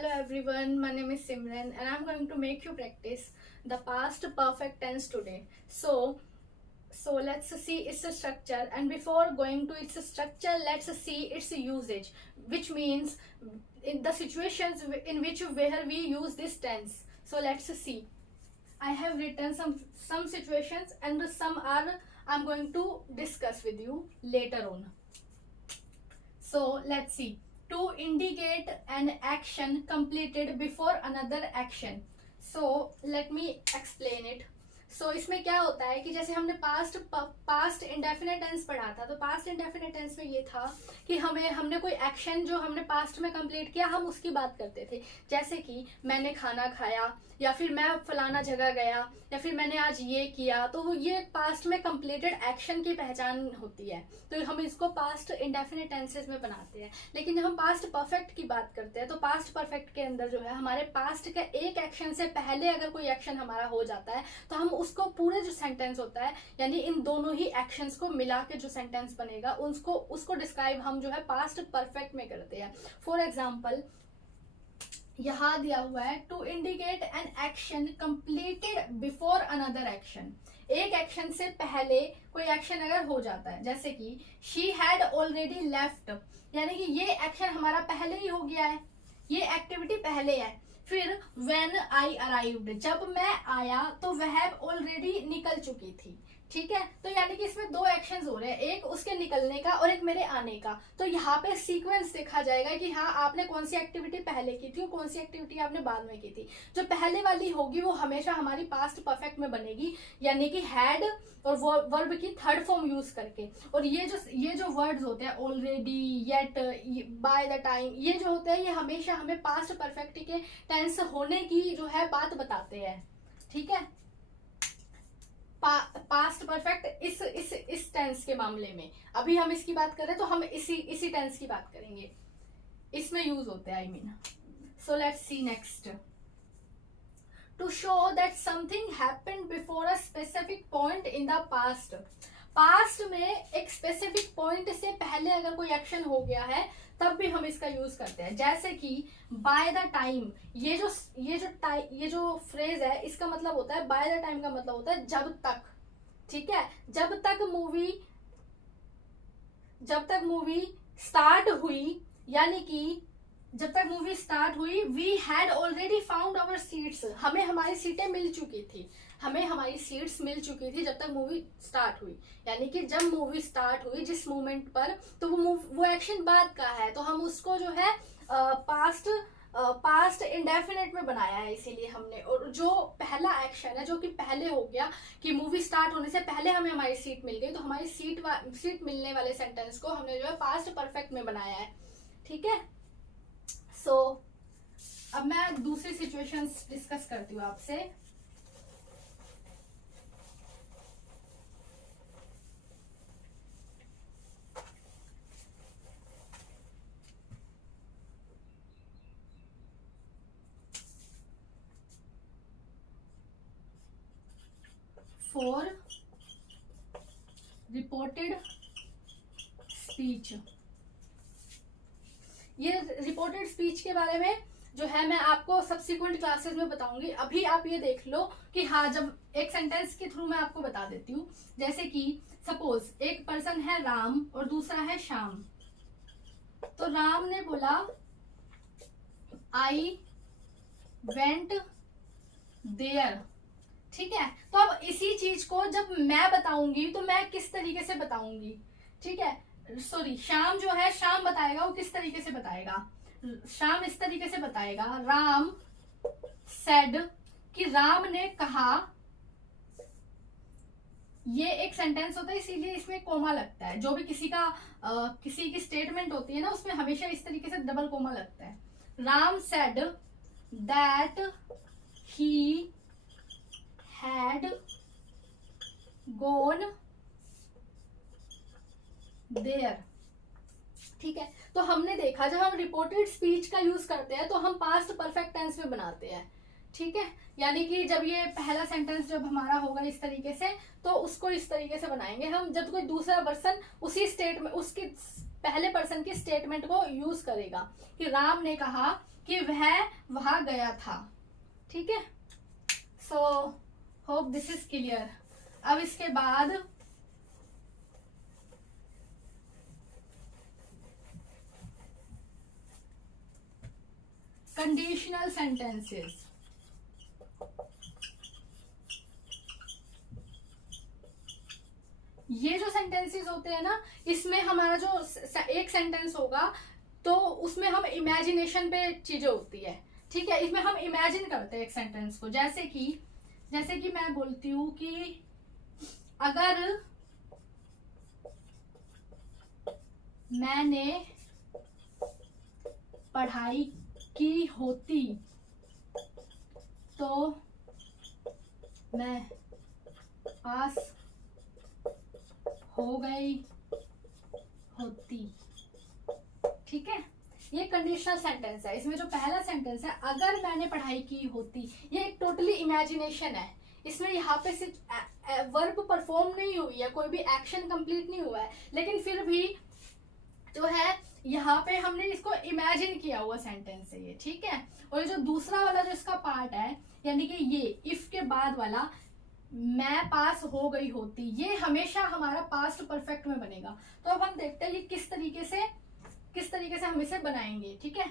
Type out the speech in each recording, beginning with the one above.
Hello everyone, my name is Simran and I'm going to make you practice the past perfect tense today. So let's see its structure, and before going to its structure, let's see its usage, which means in the situations in which where we use this tense. So let's see. I have written some situations and some are I'm going to discuss with you later on. So let's see. To indicate an action completed before another action. So let me explain it. So इसमें क्या होता है कि जैसे हमने past indefinite tense पढ़ा था, तो पास्ट इंडेफिनेट टेंस में ये था कि हमने कोई एक्शन जो हमने पास्ट में कंप्लीट किया, हम उसकी बात करते थे। जैसे कि मैंने खाना खाया, या फिर मैं फलाना जगह गया, या फिर मैंने आज ये किया, तो वो ये पास्ट में कंप्लीटेड एक्शन की पहचान होती है। तो हम इसको पास्ट इंडेफिनेट टेंसेस में बनाते हैं। लेकिन जब हम पास्ट परफेक्ट की बात करते हैं, तो पास्ट परफेक्ट के अंदर जो है हमारे पास्ट के एक एक्शन से पहले अगर कोई एक्शन हमारा हो जाता है, तो हम उसको पूरे जो सेंटेंस होता है, यानी इन दोनों ही एक्शंस को मिला के जो सेंटेंस बनेगा, उसको डिस्क्राइब हम जो है पास्ट परफेक्ट में करते हैं। फॉर एग्जाम्पल यहां दिया हुआ है, to indicate an action completed before another action. एक एक्शन से पहले कोई एक्शन अगर हो जाता है, जैसे कि शी हैड ऑलरेडी लेफ्ट, यानी कि ये एक्शन हमारा पहले ही हो गया है, ये एक्टिविटी पहले है। फिर व्हेन आई अराइव्ड, जब मैं आया तो वह ऑलरेडी निकल चुकी थी। ठीक है, तो यानी कि इसमें दो एक्शंस हो रहे हैं, एक उसके निकलने का और एक मेरे आने का। तो यहाँ पे सीक्वेंस देखा जाएगा कि हाँ, आपने कौन सी एक्टिविटी पहले की थी और कौन सी एक्टिविटी आपने बाद में की थी। जो पहले वाली होगी वो हमेशा हमारी पास्ट परफेक्ट में बनेगी, यानी कि हैड और वर्ब की थर्ड फॉर्म यूज करके। और ये जो वर्ड्स होते हैं, already, yet, by the time, ये जो होते हैं, ये हमेशा हमें पास्ट परफेक्ट के टेंस होने की जो है बात बताते हैं। ठीक है, पास्ट परफेक्ट इस टेंस के मामले में अभी हम इसकी बात करें तो हम इसी टेंस की बात करेंगे, इसमें यूज होते हैं, I mean. So let's see next. To show that something happened before a specific point in the past. Past में एक स्पेसिफिक पॉइंट से पहले अगर कोई एक्शन हो गया है, तब भी हम इसका यूज करते हैं। जैसे कि बाय द टाइम, ये जो फ्रेज है, इसका मतलब होता है, बाय द टाइम का मतलब होता है जब तक। ठीक है, जब तक मूवी स्टार्ट हुई, यानी कि जब तक मूवी स्टार्ट हुई, we had already found our seats, हमें हमारी सीटें मिल चुकी थी, जब तक मूवी स्टार्ट हुई। यानी कि जब मूवी स्टार्ट हुई जिस मोमेंट पर, तो वो एक्शन बाद का है, तो हम उसको जो है पास्ट इंडेफिनेट में बनाया है, इसीलिए हमने। और जो पहला एक्शन है, जो कि पहले हो गया, कि मूवी स्टार्ट होने से पहले हमें हमारी सीट मिल गई, तो हमारी सीट मिलने वाले सेंटेंस को हमने जो है पास्ट परफेक्ट में बनाया है। ठीक है, सो अब मैं दूसरी सिचुएशंस डिस्कस करती हूँ आपसे। फॉर रिपोर्टेड स्पीच, ये रिपोर्टेड स्पीच के बारे में जो है मैं आपको सब्सिक्वेंट क्लासेस में बताऊंगी। अभी आप ये देख लो कि हाँ, जब एक सेंटेंस के थ्रू मैं आपको बता देती हूँ। जैसे कि सपोज एक पर्सन है राम और दूसरा है श्याम। तो राम ने बोला आई वेंट देयर। ठीक है, तो अब इसी चीज को जब मैं बताऊंगी तो मैं किस तरीके से बताऊंगी। ठीक है, सॉरी, श्याम जो है, श्याम बताएगा, वो किस तरीके से बताएगा, श्याम इस तरीके से बताएगा, राम सेड, कि राम ने कहा। ये एक सेंटेंस होता है, इसीलिए इसमें कोमा लगता है। जो भी किसी की स्टेटमेंट होती है ना, उसमें हमेशा इस तरीके से डबल कोमा लगता है। Ram said that he had gone there. ठीक है, तो हमने देखा, जब हम रिपोर्टेड स्पीच का यूज करते हैं तो हम पास्ट परफेक्ट टेंस में बनाते हैं। ठीक है, यानी कि जब ये पहला सेंटेंस जब हमारा होगा इस तरीके से, तो उसको इस तरीके से बनाएंगे हम। जब कोई दूसरा पर्सन उसी स्टेट में, उसकी पहले पर्सन की स्टेटमेंट को यूज करेगा कि राम ने कहा कि वह वहां गया था। ठीक है, so hope this is clear. अब इसके बाद कंडीशनल सेंटेंसेस। ये जो सेंटेंसेस होते हैं ना, इसमें हमारा जो एक सेंटेंस होगा तो उसमें हम इमेजिनेशन पे चीजें होती है। ठीक है, इसमें हम इमेजिन करते हैं एक सेंटेंस को। जैसे कि मैं बोलती हूँ कि अगर मैंने पढ़ाई की होती तो मैं पास हो गई होती। ठीक है, ये कंडीशनल सेंटेंस है। इसमें जो पहला सेंटेंस है, अगर मैंने पढ़ाई की होती, ये एक टोटली इमेजिनेशन है। इसमें यहाँ पे सिर्फ वर्ब परफॉर्म नहीं हुई है, कोई भी एक्शन कंप्लीट नहीं हुआ है, लेकिन फिर भी जो है यहाँ पे हमने इसको इमेजिन किया हुआ सेंटेंस है ये। ठीक है, और ये जो दूसरा वाला जो इसका पार्ट है, यानी कि ये इफ के बाद वाला मैं पास हो गई होती, ये हमेशा हमारा पास्ट परफेक्ट में बनेगा। तो अब हम देखते हैं ये किस तरीके से हम इसे बनाएंगे। ठीक है,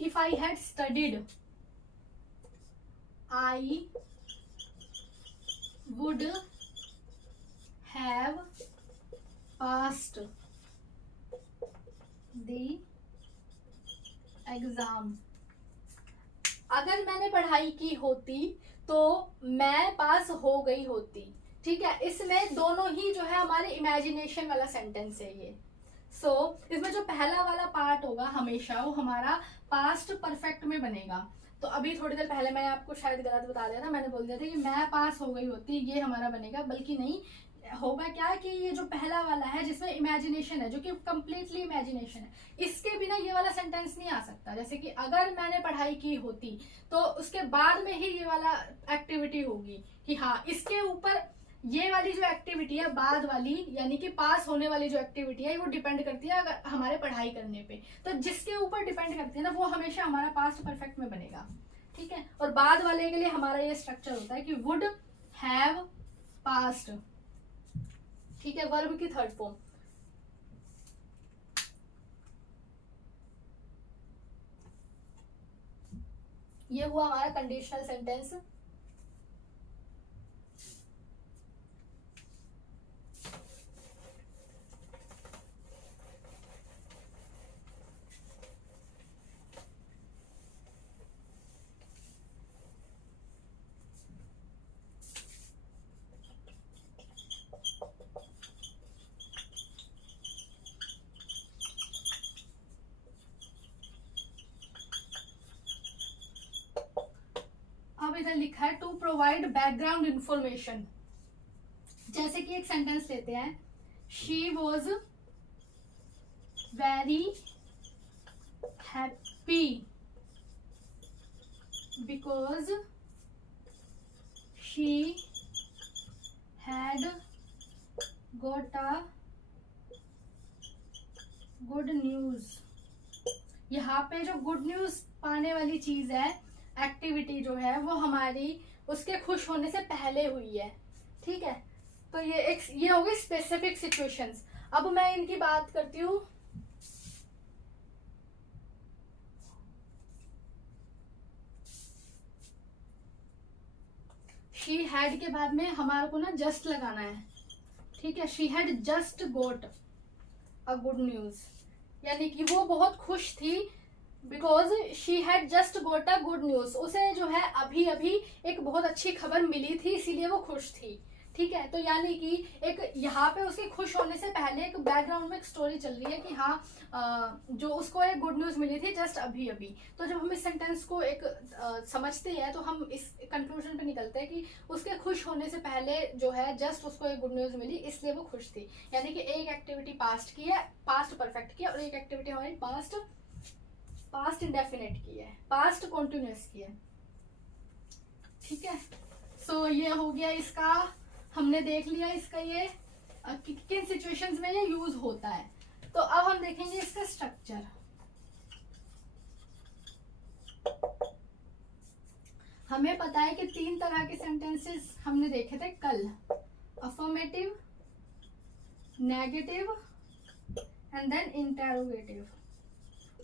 if I had studied I would have passed the exam. अगर मैंने पढ़ाई की होती तो मैं पास हो गई होती। ठीक है, इसमें दोनों ही जो है हमारे इमेजिनेशन वाला सेंटेंस है ये। इसमें जो पहला वाला पार्ट होगा हमेशा वो हमारा पास्ट परफेक्ट में बनेगा। तो अभी थोड़ी देर पहले मैंने आपको शायद गलत बता दिया था, मैंने बोल दिया था कि मैं पास हो गई होती, ये हमारा बनेगा, बल्कि नहीं होगा क्या कि ये जो पहला वाला है जिसमें इमेजिनेशन है, जो कि कंप्लीटली इमेजिनेशन है, इसके बिना ये वाला सेंटेंस नहीं आ सकता। जैसे कि अगर मैंने पढ़ाई की होती तो उसके बाद में ही ये वाला एक्टिविटी होगी कि हाँ, इसके ऊपर ये वाली जो एक्टिविटी है बाद वाली, यानी कि पास होने वाली जो एक्टिविटी है वो डिपेंड करती है अगर हमारे पढ़ाई करने पे। तो जिसके ऊपर डिपेंड करती है ना, वो हमेशा हमारा पास्ट परफेक्ट में बनेगा। ठीक है, और बाद वाले के लिए हमारा ये स्ट्रक्चर होता है कि वुड हैव पास्ड। ठीक है, वर्ब की थर्ड फॉर्म। ये हुआ हमारा कंडीशनल सेंटेंस। अब इधर लिखा है टू प्रोवाइड बैकग्राउंड इंफॉर्मेशन। जैसे कि एक सेंटेंस लेते हैं, she was very happy because she had got a good news. यहाँ पे जो गुड न्यूज पाने वाली चीज है, एक्टिविटी जो है, वो हमारी उसके खुश होने से पहले हुई है। ठीक है, तो ये हो गई स्पेसिफिक सिचुएशंस। अब मैं इनकी बात करती हूँ। शी हैड के बाद में हमारे को ना जस्ट लगाना है। ठीक है, she had just got a good news, यानी कि वो बहुत खुश थी because she had just got a good news. उसे जो है अभी अभी एक बहुत अच्छी खबर मिली थी, इसीलिए वो खुश थी। ठीक है, तो यानी कि एक यहाँ पे उसके खुश होने से पहले एक बैकग्राउंड में एक स्टोरी चल रही है कि हाँ, जो उसको एक गुड न्यूज मिली थी जस्ट अभी अभी। तो जब हम इस सेंटेंस को एक समझते हैं तो हम इस कंक्लूजन पे निकलते हैं कि उसके खुश होने से पहले जो है जस्ट उसको एक गुड न्यूज मिली, इसलिए वो खुश थी। यानी कि एक एक्टिविटी पास्ट की है, पास्ट परफेक्ट की है, और एक एक्टिविटी हमारी पास्ट इंडेफिनिट की है, पास्ट कॉन्टिन्यूस की है। ठीक है, सो ये हो गया इसका, हमने देख लिया इसका ये किन सिचुएशंस में ये यूज होता है। तो अब हम देखेंगे इसका स्ट्रक्चर। हमें पता है कि 3 तरह के सेंटेंसेस हमने देखे थे कल, affirmative, negative and then interrogative.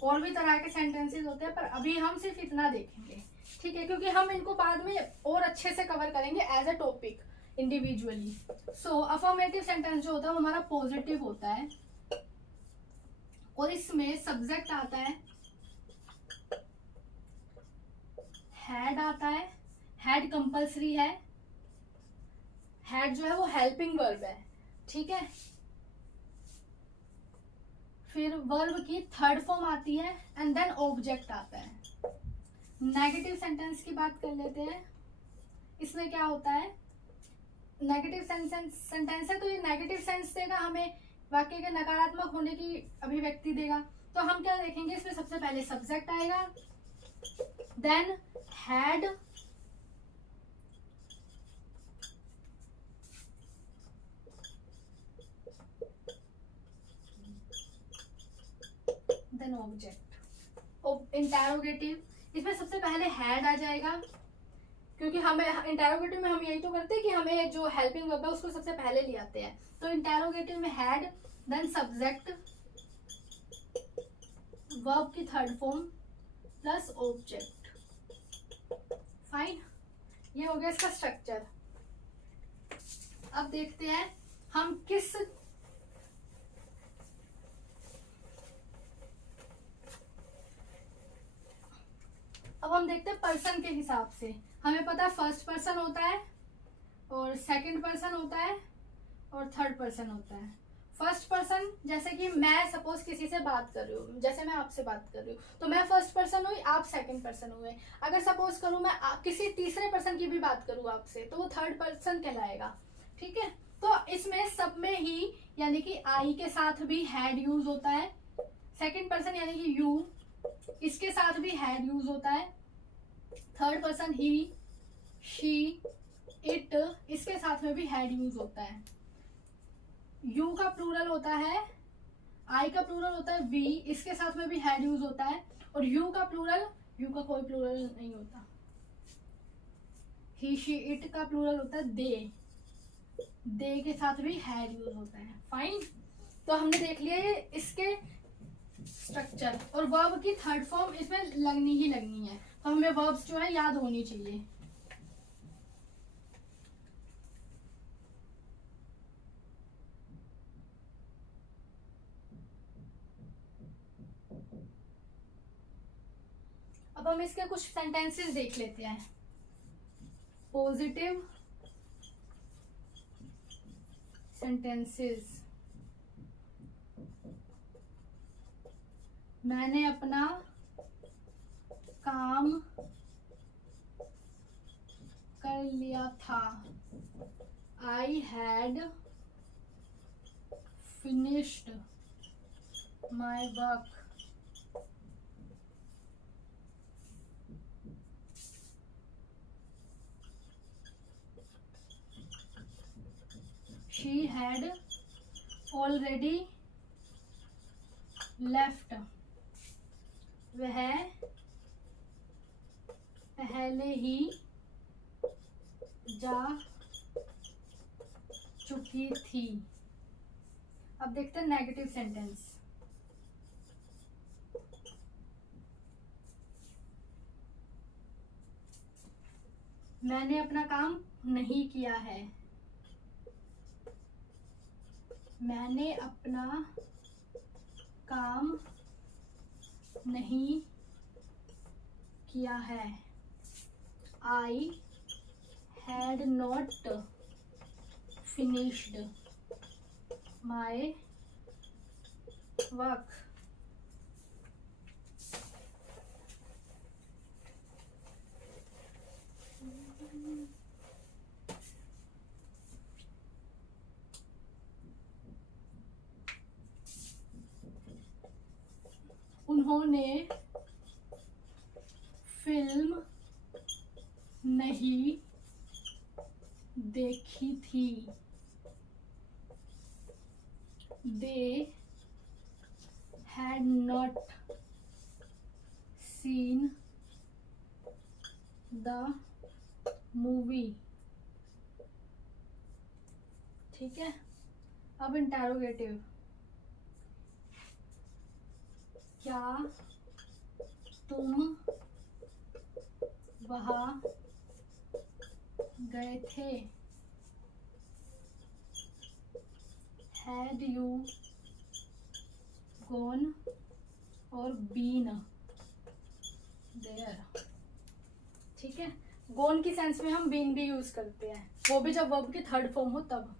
और भी तरह के सेंटेंसेस होते हैं पर अभी हम सिर्फ इतना देखेंगे, ठीक है, क्योंकि हम इनको बाद में और अच्छे से कवर करेंगे as a topic individually. So affirmative sentence जो होता है वो हमारा पॉजिटिव होता है और इसमें सब्जेक्ट आता है, हैड आता है, हैड कंपल्सरी है, हैड जो है वो हेल्पिंग वर्ब है, ठीक है। फिर वर्ब की थर्ड फॉर्म आती है एंड देन ऑब्जेक्ट आता है। नेगेटिव सेंटेंस की बात कर लेते हैं। इसमें क्या होता है, नेगेटिव सेंटेंस है तो ये नेगेटिव सेंस देगा हमें, वाक्य के नकारात्मक होने की अभिव्यक्ति देगा। तो हम क्या देखेंगे, इसमें सबसे पहले सब्जेक्ट आएगा, then had, then object. Interrogative, इसमें सबसे पहले हैड आ जाएगा, क्योंकि हमें इंटेरोगेटिव में हम यही तो करते हैं कि हमें जो हेल्पिंग वर्ब है उसको सबसे पहले ले आते हैं। तो इंटेरोगेटिव में हैड, देन सब्जेक्ट, वर्ब की third form plus object. Fine, ये हो गया इसका स्ट्रक्चर। अब देखते हैं हम किस अब हम देखते हैं पर्सन के हिसाब से। हमें पता है फर्स्ट पर्सन होता है और सेकंड पर्सन होता है और थर्ड पर्सन होता है। फर्स्ट पर्सन, जैसे कि मैं सपोज किसी से बात कर रही हूँ, जैसे मैं आपसे बात कर रही हूँ तो मैं फर्स्ट पर्सन हुई, आप सेकंड पर्सन हुए। अगर सपोज करूँ मैं किसी तीसरे पर्सन की भी बात करूँ आपसे तो वो थर्ड पर्सन कहलाएगा, ठीक है। तो इसमें सब में ही यानी कि आई के साथ भी हैड यूज होता है, सेकंड पर्सन यानी कि यू, इसके साथ भी हैड यूज होता है, third person he, she, it, इसके साथ में भी हैड यूज होता है। यू का प्लूरल होता है, आई का प्लूरल होता है वी, इसके साथ में भी हैड यूज होता है। और यू का प्लूरल, यू का कोई प्लूरल नहीं होता। ही, शी, इट का प्लूरल होता है दे के साथ भी हैड यूज होता है। फाइन, तो हमने देख लिया ये इसके स्ट्रक्चर। और वर्ब की थर्ड फॉर्म इसमें लगनी ही लगनी है, तो हमें वर्ब्स जो है याद होनी चाहिए। अब हम इसके कुछ सेंटेंसेस देख लेते हैं। पॉजिटिव सेंटेंसेस, मैंने अपना काम कर लिया था, I had finished my work. She had already left, वह पहले ही जा चुकी थी। अब देखते हैं नेगेटिव सेंटेंस। मैंने अपना काम नहीं किया है, मैंने अपना काम नहीं किया है, I had not finished my work. उन्होंने फिल्म नहीं देखी थी, they had not seen the movie। ठीक है, अब इंटेरोगेटिव, क्या तुम वहाँ गए थे, had you gone और been there। ठीक है, gone की सेंस में हम been भी यूज करते हैं, वो भी जब वर्ब की थर्ड फॉर्म हो तब।